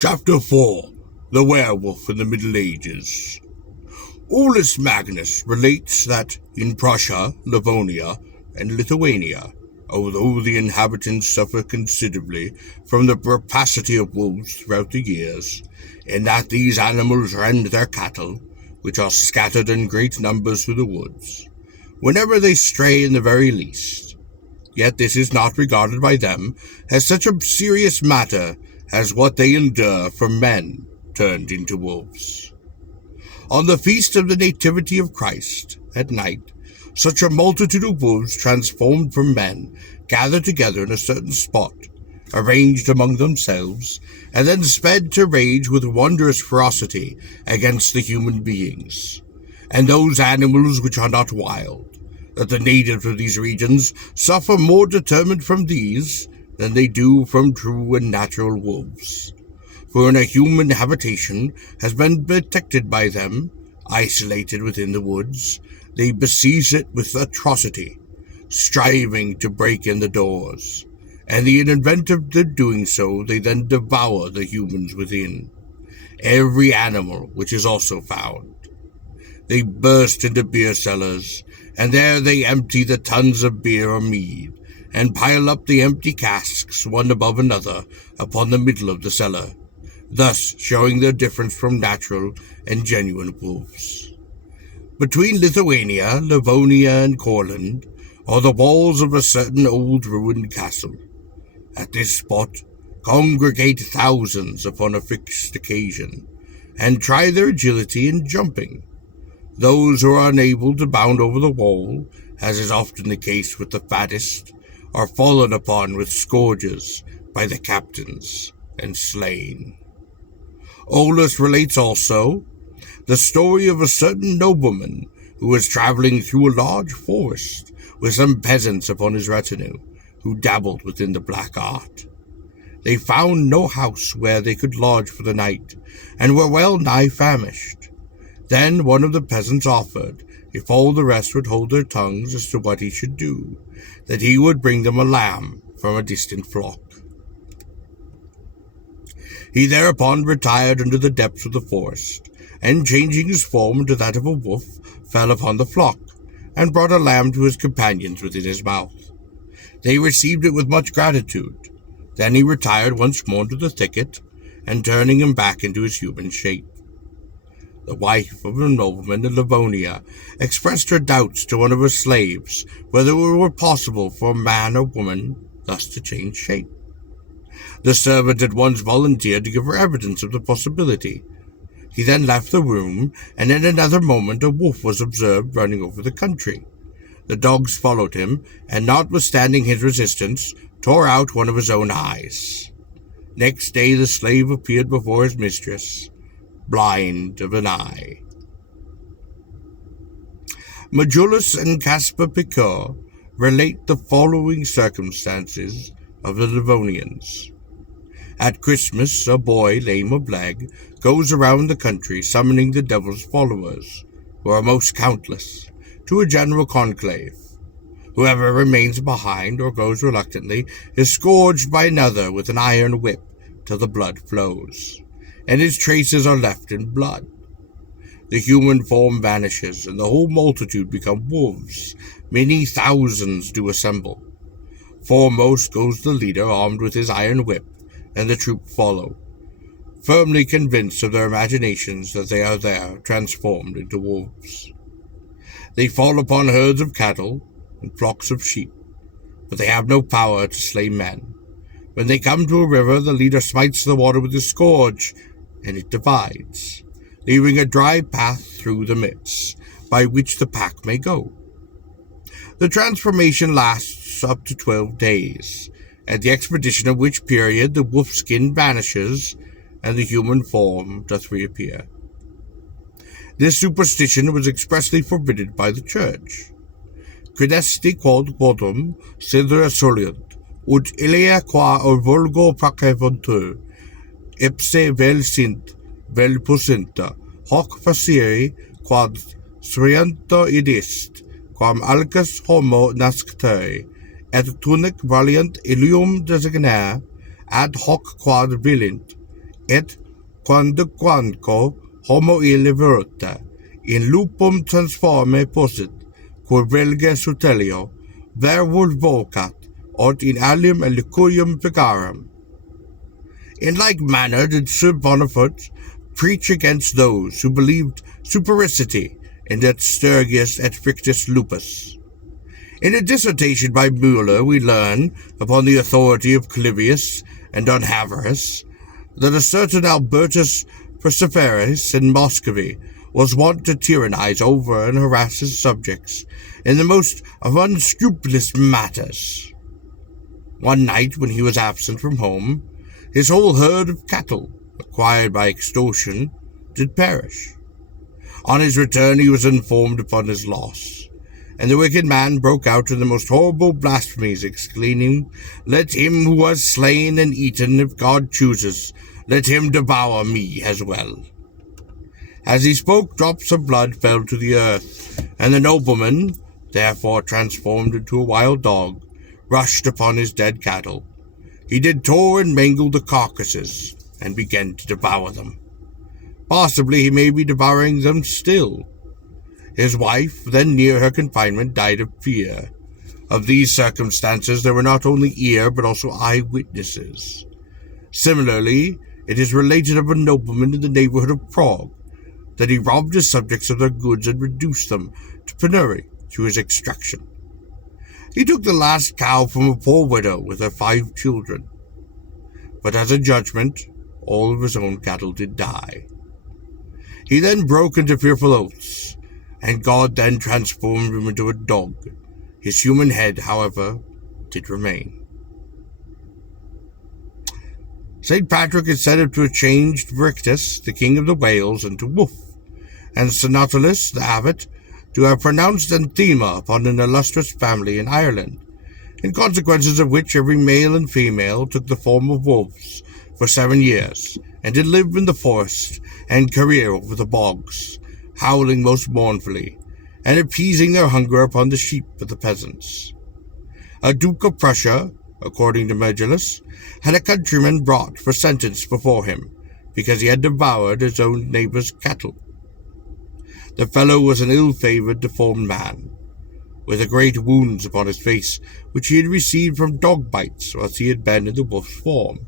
Chapter 4 The Werewolf in the Middle Ages. Aulus Magnus relates that in Prussia, Livonia, and Lithuania, although the inhabitants suffer considerably from the rapacity of wolves throughout the years, in that these animals rend their cattle, which are scattered in great numbers through the woods, whenever they stray in the very least. Yet this is not regarded by them as such a serious matter as what they endure from men turned into wolves. On the feast of the Nativity of Christ, at night, such a multitude of wolves transformed from men gathered together in a certain spot, arranged among themselves, and then sped to rage with wondrous ferocity against the human beings, and those animals which are not wild, that the natives of these regions suffer more determined from these than they do from true and natural wolves. For when a human habitation has been detected by them, isolated within the woods, they besiege it with atrocity, striving to break in the doors, and in the event of their doing so, they then devour the humans within, every animal which is also found. They burst into beer cellars, and there they empty the tons of beer or mead, and pile up the empty casks one above another upon the middle of the cellar, thus showing their difference from natural and genuine wolves. Between Lithuania, Livonia, and Courland are the walls of a certain old ruined castle. At this spot congregate thousands upon a fixed occasion, and try their agility in jumping. Those who are unable to bound over the wall, as is often the case with the fattest, are fallen upon with scourges by the captains and slain. Aulus relates also the story of a certain nobleman who was traveling through a large forest with some peasants upon his retinue, who dabbled within the black art. They found no house where they could lodge for the night, and were well nigh famished. Then one of the peasants offered, if all the rest would hold their tongues as to what he should do, that he would bring them a lamb from a distant flock. He thereupon retired into the depths of the forest, and changing his form into that of a wolf, fell upon the flock, and brought a lamb to his companions within his mouth. They received it with much gratitude. Then he retired once more into the thicket, and turning him back into his human shape. The wife of a nobleman in Livonia expressed her doubts to one of her slaves whether it were possible for a man or woman thus to change shape. The servant at once volunteered to give her evidence of the possibility. He then left the room, and in another moment a wolf was observed running over the country. The dogs followed him, and notwithstanding his resistance, tore out one of his own eyes. Next day the slave appeared before his mistress, blind of an eye. Majolus and Caspar Picor relate the following circumstances of the Livonians. At Christmas, a boy, lame of leg, goes around the country summoning the devil's followers, who are most countless, to a general conclave. Whoever remains behind or goes reluctantly is scourged by another with an iron whip till the blood flows, and his traces are left in blood. The human form vanishes, and the whole multitude become wolves. Many thousands do assemble. Foremost goes the leader armed with his iron whip, and the troop follow, firmly convinced of their imaginations that they are there transformed into wolves. They fall upon herds of cattle and flocks of sheep, but they have no power to slay men. When they come to a river, the leader smites the water with his scourge, and it divides, leaving a dry path through the midst, by which the pack may go. The transformation lasts up to 12 days, at the expedition of which period the wolf skin vanishes, and the human form doth reappear. This superstition was expressly forbidden by the Church. Credesti quod quodum sidera soliunt, ut ilia qua vulgo pracevantur, ipse vel sint, vel pusinta, hoc facere quad srianta idist, quam alcus homo nasctere, et tunic valiant ilium designare, ad hoc quad vilint, et quandoquamco homo ille verta, in lupum transforme posit, quo relge sutelio, Werewolf vocat, ot in alium elicurium pegarum. In like manner did Sir Bonifant preach against those who believed supericity in that Sturgius et Fictus Lupus. In a dissertation by Müller we learn, upon the authority of Clivius and Onhaverus, that a certain Albertus Perseverus in Muscovy was wont to tyrannize over and harass his subjects in the most of unscrupulous matters. One night, when he was absent from home, his whole herd of cattle, acquired by extortion, did perish. On his return he was informed upon his loss, and the wicked man broke out in the most horrible blasphemies, exclaiming, "Let him who was slain and eaten, if God chooses, let him devour me as well." As he spoke, drops of blood fell to the earth, and the nobleman, therefore transformed into a wild dog, rushed upon his dead cattle. He did tore and mangle the carcasses, and began to devour them. Possibly he may be devouring them still. His wife, then near her confinement, died of fear. Of these circumstances there were not only ear but also eye-witnesses. Similarly, it is related of a nobleman in the neighborhood of Prague, that he robbed his subjects of their goods and reduced them to penury through his extraction. He took the last cow from a poor widow with her 5 children, but as a judgment, all of his own cattle did die. He then broke into fearful oaths, and God then transformed him into a dog. His human head, however, did remain. St. Patrick is said to have changed Victus, the king of the Wales, into Wolf, and St. the abbot, to have pronounced anathema upon an illustrious family in Ireland, in consequences of which every male and female took the form of wolves for 7 years, and did live in the forest and career over the bogs, howling most mournfully, and appeasing their hunger upon the sheep of the peasants. A Duke of Prussia, according to Megillus, had a countryman brought for sentence before him, because he had devoured his own neighbor's cattle. The fellow was an ill-favored, deformed man, with great wounds upon his face, which he had received from dog bites whilst he had been in the wolf's form.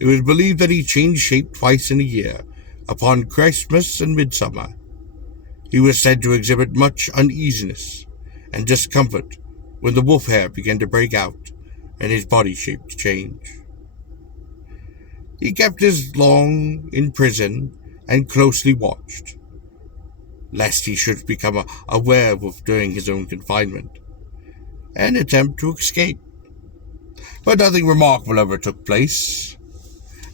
It was believed that he changed shape twice in a year, upon Christmas and Midsummer. He was said to exhibit much uneasiness and discomfort when the wolf hair began to break out and his body shape to change. He kept his long in prison and closely watched, lest he should become a werewolf during his own confinement, and attempt to escape. But nothing remarkable ever took place,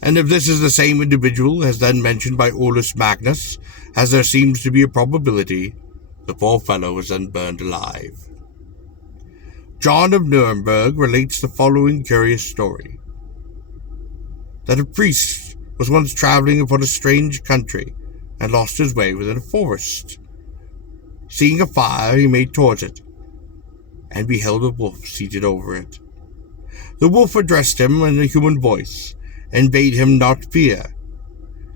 and if this is the same individual as then mentioned by Aulus Magnus, as there seems to be a probability, the poor fellow was then burned alive. John of Nuremberg relates the following curious story: that a priest was once traveling upon a strange country, and lost his way within a forest. Seeing a fire, he made towards it, and beheld a wolf seated over it. The wolf addressed him in a human voice, and bade him not fear,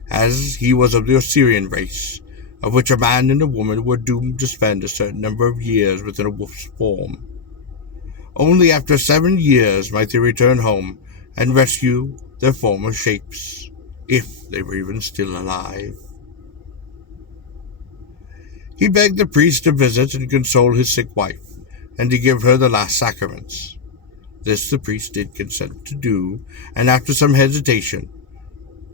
as he was of the Osirian race, of which a man and a woman were doomed to spend a certain number of years within a wolf's form. Only after 7 years might they return home and rescue their former shapes, if they were even still alive. He begged the priest to visit and console his sick wife, and to give her the last sacraments. This the priest did consent to do, and after some hesitation,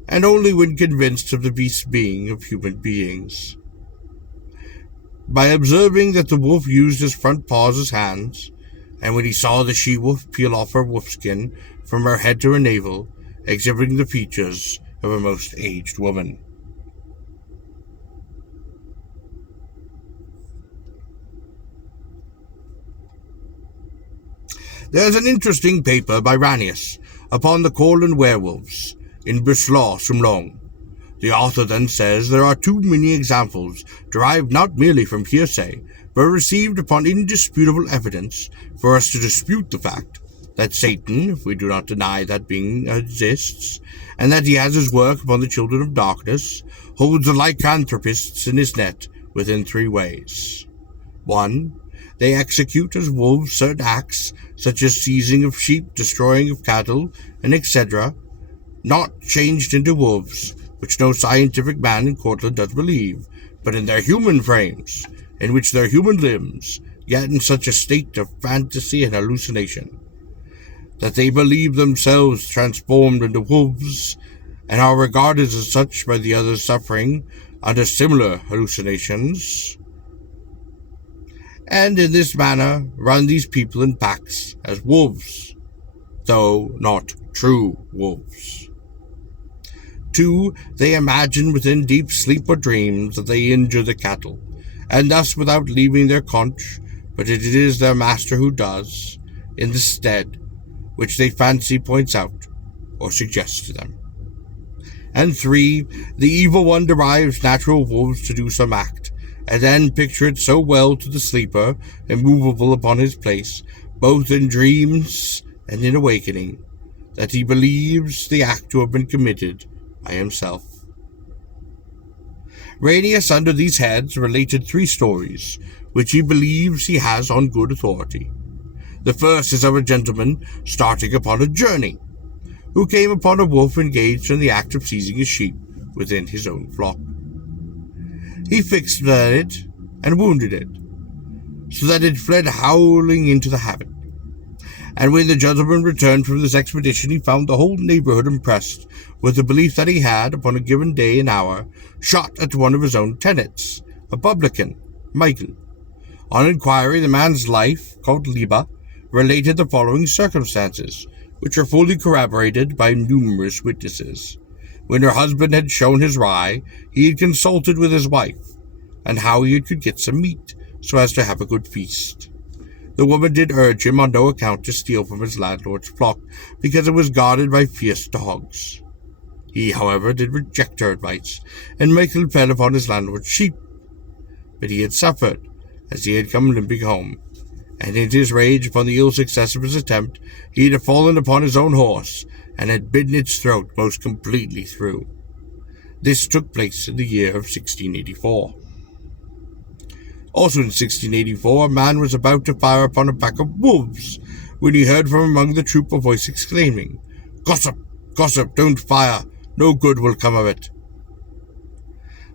and only when convinced of the beast's being of human beings. By observing that the wolf used his front paws as hands, and when he saw the she-wolf peel off her wolfskin from her head to her navel, exhibiting the features of a most aged woman. There is an interesting paper by Ranius upon the Courland werewolves in Breslau zum Long. The author then says there are too many examples derived not merely from hearsay, but received upon indisputable evidence for us to dispute the fact that Satan, if we do not deny that being exists, and that he has his work upon the children of darkness, holds the lycanthropists in his net within 3 ways. 1. They execute as wolves certain acts, such as seizing of sheep, destroying of cattle, and etc., not changed into wolves, which no scientific man in Cortland does believe, but in their human frames, in which their human limbs, yet in such a state of fantasy and hallucination, that they believe themselves transformed into wolves, and are regarded as such by the others suffering under similar hallucinations, and in this manner run these people in packs as wolves, though not true wolves. 2. They imagine within deep sleep or dreams that they injure the cattle, and thus without leaving their conch, but it is their master who does, in the stead, which they fancy points out or suggests to them. And 3. The evil one derives natural wolves to do some act, and then picture it so well to the sleeper, immovable upon his place, both in dreams and in awakening, that he believes the act to have been committed by himself. Ranius, under these heads, related 3 stories, which he believes he has on good authority. The first is of a gentleman starting upon a journey, who came upon a wolf engaged in the act of seizing a sheep within his own flock. He fixed at it and wounded it, so that it fled howling into the havoc. And when the gentleman returned from this expedition, he found the whole neighborhood impressed with the belief that he had, upon a given day and hour, shot at one of his own tenants, a publican, Michael. On inquiry, the man's life, called Liba, related the following circumstances, which are fully corroborated by numerous witnesses. When her husband had shown his rye, he had consulted with his wife, and how he could get some meat, so as to have a good feast. The woman did urge him on no account to steal from his landlord's flock, because it was guarded by fierce dogs. He, however, did reject her advice, and Michael fell upon his landlord's sheep. But he had suffered, as he had come limping home, and in his rage upon the ill success of his attempt, he had fallen upon his own horse, and had bitten its throat most completely through. This took place in the year of 1684. Also in 1684, a man was about to fire upon a pack of wolves, when he heard from among the troop a voice exclaiming, "Gossip, gossip, don't fire, no good will come of it."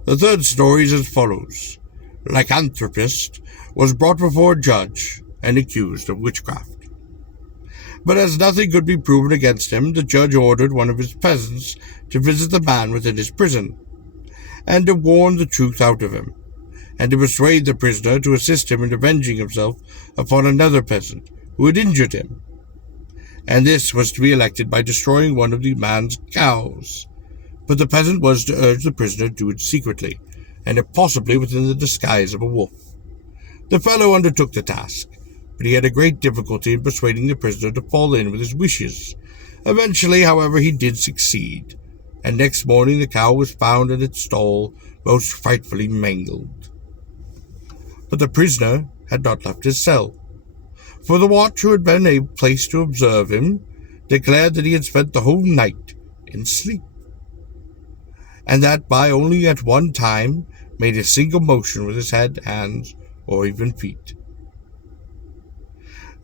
The third story is as follows. Lycanthropist was brought before a judge and accused of witchcraft. But as nothing could be proven against him, the judge ordered one of his peasants to visit the man within his prison, and to warn the truth out of him, and to persuade the prisoner to assist him in avenging himself upon another peasant who had injured him. And this was to be effected by destroying one of the man's cows. But the peasant was to urge the prisoner to do it secretly, and if possibly within the disguise of a wolf. The fellow undertook the task, but he had a great difficulty in persuading the prisoner to fall in with his wishes. Eventually, however, he did succeed, and next morning the cow was found in its stall, most frightfully mangled. But the prisoner had not left his cell, for the watch who had been placed to observe him declared that he had spent the whole night in sleep, and that by only at one time made a single motion with his head, hands, or even feet.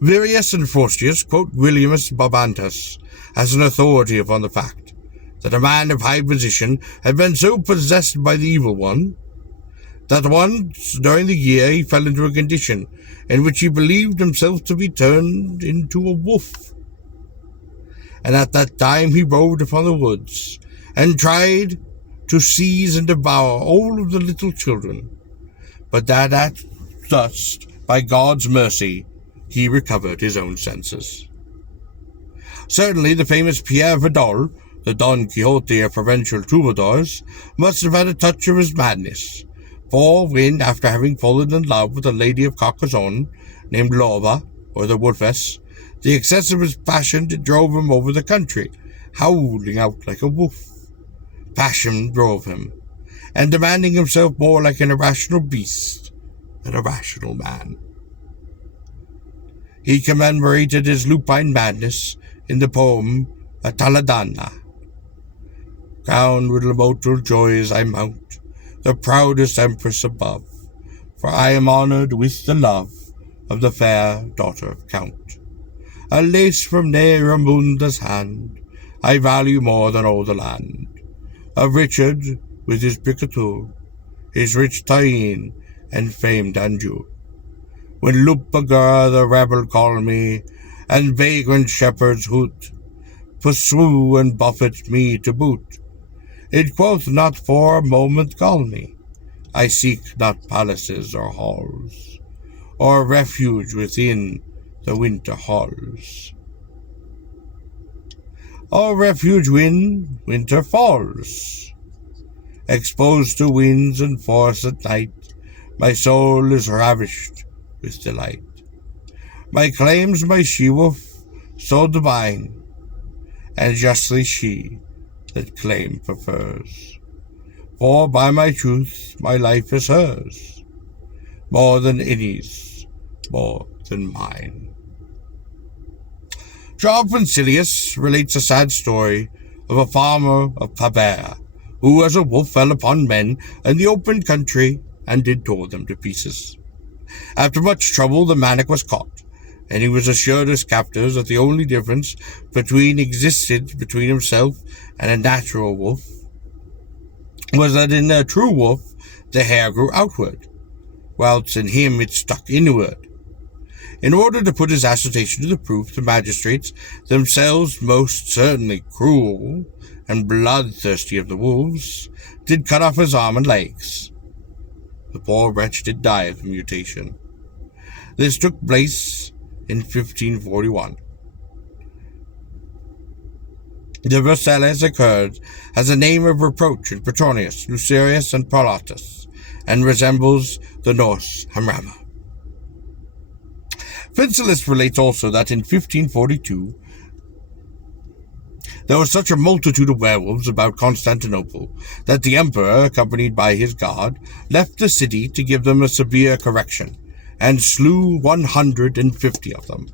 Virius and Forstius quote Williamus Barbantus as an authority upon the fact that a man of high position had been so possessed by the evil one that once during the year he fell into a condition in which he believed himself to be turned into a wolf, and at that time he roved upon the woods and tried to seize and devour all of the little children, but that thus, by God's mercy, he recovered his own senses. Certainly the famous Pierre Vidal, the Don Quixote of provincial troubadours, must have had a touch of his madness, for when, after having fallen in love with a lady of Carcassonne, named Loba, or the Wolfess, the excess of his passion drove him over the country, howling out like a wolf. Passion drove him, and demanding himself more like an irrational beast than a rational man. He commemorated his lupine madness in the poem Ataladana. Crowned with immortal joys I mount, the proudest empress above, for I am honored with the love of the fair daughter of Count. A lace from Neremunda's hand I value more than all the land. Of Richard with his bricature, his rich Tyne and famed Anjou. When Lupagar the rebel call me, and vagrant shepherds hoot, pursue and buffet me to boot, it quoth not for a moment call me. I seek not palaces or halls, or refuge within the winter halls. Or refuge when winter falls. Exposed to winds and force at night, my soul is ravished with delight. My claims my she-wolf so divine, and justly she that claim prefers. For by my truth my life is hers, more than any's, more than mine. Job Vincilius relates a sad story of a farmer of Pabere, who as a wolf fell upon men in the open country and did tore them to pieces. After much trouble the maniac was caught, and he was assured his captors that the only difference existed between himself and a natural wolf was that in a true wolf the hair grew outward, whilst in him it stuck inward. In order to put his assertion to the proof, the magistrates, themselves most certainly cruel and bloodthirsty of the wolves, did cut off his arm and legs. The poor wretch did die of the mutation. This took place in 1541. The Versailles occurred as a name of reproach in Petronius, Lucerius, and Plautus, and resembles the Norse Hamrama. Vincilius relates also that in 1542 there was such a multitude of werewolves about Constantinople that the emperor, accompanied by his guard, left the city to give them a severe correction, and slew 150 of them.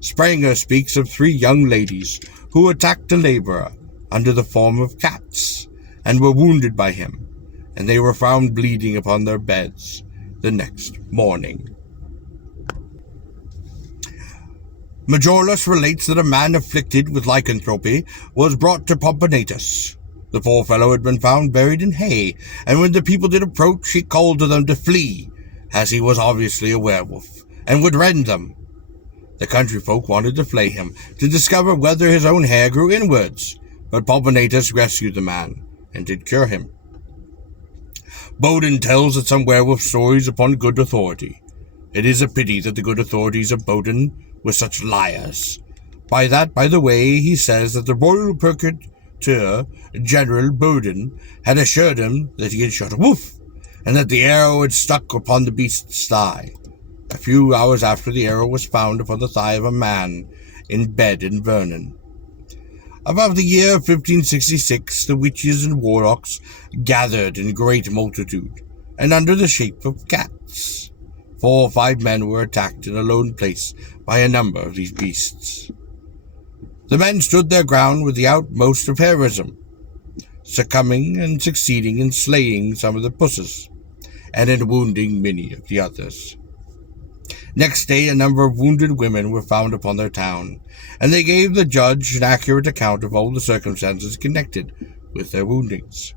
Sprenger speaks of 3 young ladies who attacked a laborer under the form of cats, and were wounded by him, and they were found bleeding upon their beds the next morning. Majorlus relates that a man afflicted with lycanthropy was brought to Pomponatus. The poor fellow had been found buried in hay, and when the people did approach, he called to them to flee, as he was obviously a werewolf, and would rend them. The country folk wanted to flay him, to discover whether his own hair grew inwards, but Pomponatus rescued the man, and did cure him. Bodin tells that some werewolf stories upon good authority. It is a pity that the good authorities of Bodin were such liars. By the way, he says that the royal procurator, General Bodin, had assured him that he had shot a wolf, and that the arrow had stuck upon the beast's thigh. A few hours after, the arrow was found upon the thigh of a man in bed in Vernon. About the year 1566, the witches and warlocks gathered in great multitude, and under the shape of cats. 4 or 5 men were attacked in a lone place by a number of these beasts. The men stood their ground with the utmost of heroism, succumbing and succeeding in slaying some of the pusses, and in wounding many of the others. Next day a number of wounded women were found upon their town, and they gave the judge an accurate account of all the circumstances connected with their woundings.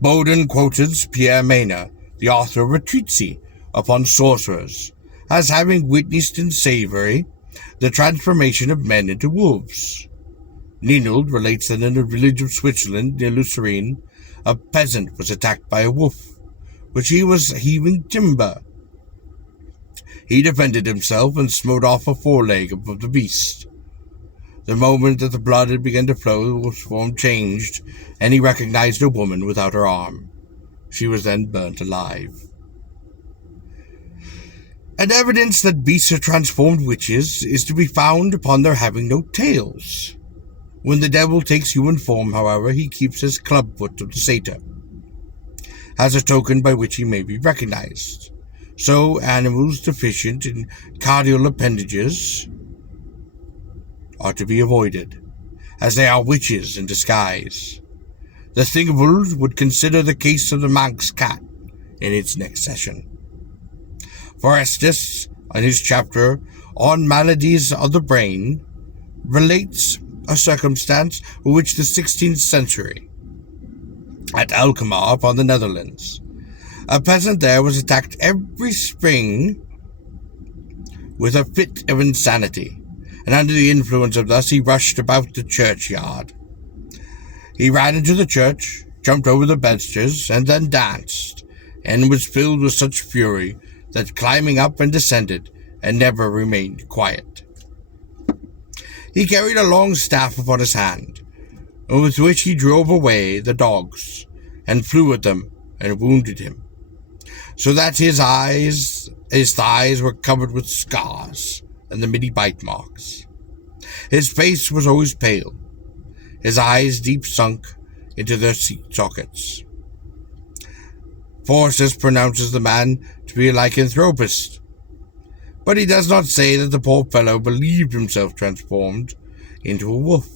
Bodin quotes Pierre Mena, the author of a treatise upon sorcerers, as having witnessed in Savory the transformation of men into wolves. Ninold relates that in a village of Switzerland near Lucerne, a peasant was attacked by a wolf, which he was heaving timber. He defended himself and smote off a foreleg of the beast. The moment that the blood had begun to flow, the wolf's form changed, and he recognized a woman without her arm. She was then burnt alive. And evidence that beasts are transformed witches is to be found upon their having no tails. When the devil takes human form, however, he keeps his clubfoot of the satyr, as a token by which he may be recognized. So animals deficient in cardial appendages are to be avoided, as they are witches in disguise. The Thingvold would consider the case of the Manx cat in its next session. Forestus, in his chapter on maladies of the brain, relates a circumstance in which the 16th century, at Alkmaar upon the Netherlands, a peasant there was attacked every spring with a fit of insanity, and under the influence of this he rushed about the churchyard. He ran into the church, jumped over the banisters, and then danced, and was filled with such fury that climbing up and descended, and never remained quiet. He carried a long staff upon his hand, with which he drove away the dogs, and flew at them, and wounded him, so that his thighs were covered with scars, and the many bite marks. His face was always pale, his eyes deep sunk into their sockets. Forsyth pronounces the man to be a lycanthropist, but he does not say that the poor fellow believed himself transformed into a wolf.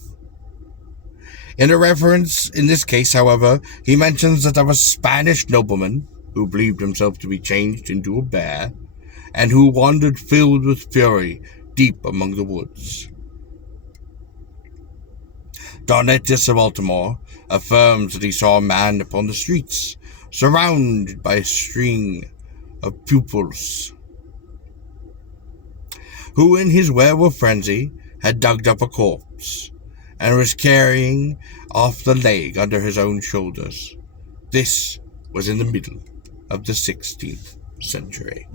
In a reference in this case, however, he mentions that of a Spanish nobleman who believed himself to be changed into a bear, and who wandered filled with fury deep among the woods. Donatus of Baltimore affirms that he saw a man upon the streets, surrounded by a string of pupils, who in his werewolf frenzy had dug up a corpse, and was carrying off the leg under his own shoulders. This was in the middle of the 16th century.